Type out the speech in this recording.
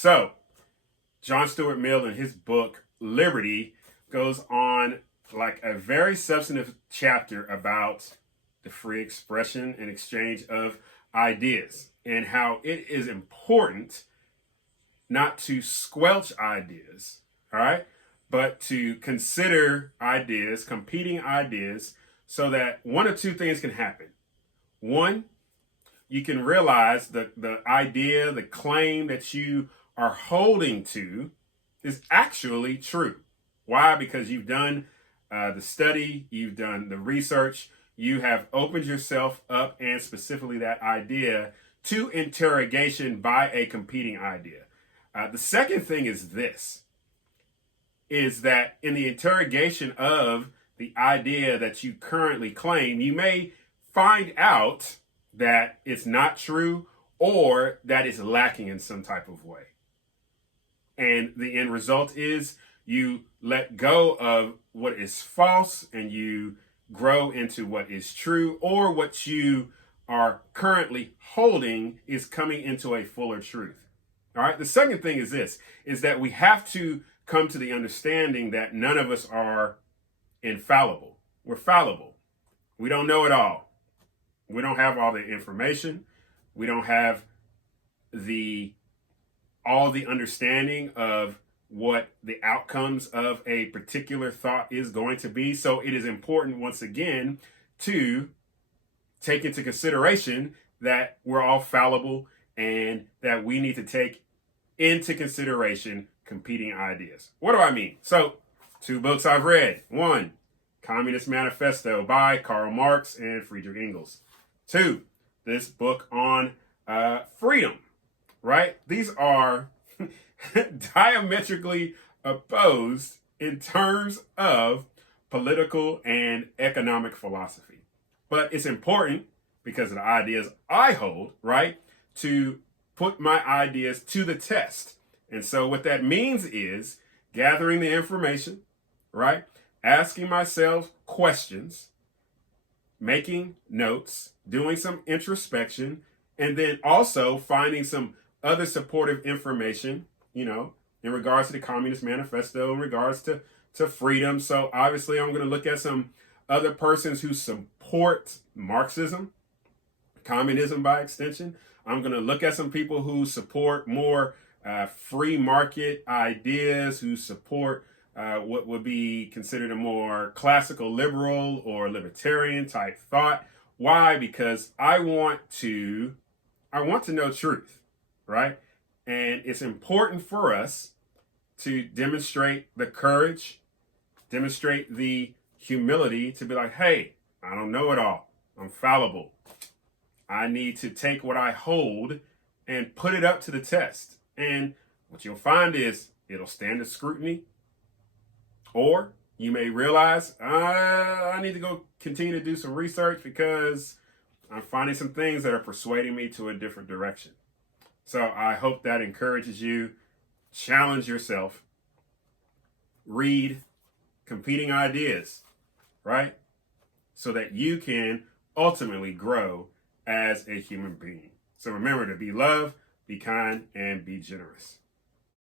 So, John Stuart Mill in his book, Liberty, goes on like a very substantive chapter about the free expression and exchange of ideas and how it is important not to squelch ideas, all right, but to consider ideas, competing ideas, so that one of two things can happen. One, you can realize that the idea, the claim that you are holding to is actually true. Why? Because you've done the study, you've done the research, you have opened yourself up and specifically that idea to interrogation by a competing idea. The second thing is this, is that in the interrogation of the idea that you currently claim, you may find out that it's not true or that it's lacking in some type of way. And the end result is you let go of what is false and you grow into what is true, or what you are currently holding is coming into a fuller truth. All right. The second thing is this, is that we have to come to the understanding that none of us are infallible. We're fallible. We don't know it all. We don't have all the information. We don't have all the understanding of what the outcomes of a particular thought is going to be. So it is important, once again, to take into consideration that we're all fallible and that we need to take into consideration competing ideas. What do I mean? So, two books I've read. One, Communist Manifesto by Karl Marx and Friedrich Engels. Two, this book on freedom, right? These are diametrically opposed in terms of political and economic philosophy. But it's important, because of the ideas I hold, right, to put my ideas to the test. And so what that means is gathering the information, right, asking myself questions, making notes, doing some introspection, and then also finding some other supportive information, in regards to the Communist Manifesto, in regards to freedom. So obviously I'm going to look at some other persons who support Marxism, communism by extension. I'm going to look at some people who support more free market ideas, who support what would be considered a more classical liberal or libertarian type thought. Why? Because I want to know truth, right? And it's important for us to demonstrate the courage, demonstrate the humility to be like, hey, I don't know it all. I'm fallible. I need to take what I hold and put it up to the test. And what you'll find is it'll stand the scrutiny. Or you may realize, I need to go continue to do some research because I'm finding some things that are persuading me to a different direction. So I hope that encourages you. Challenge yourself. Read competing ideas, right? So that you can ultimately grow as a human being. So remember to be loved, be kind, and be generous.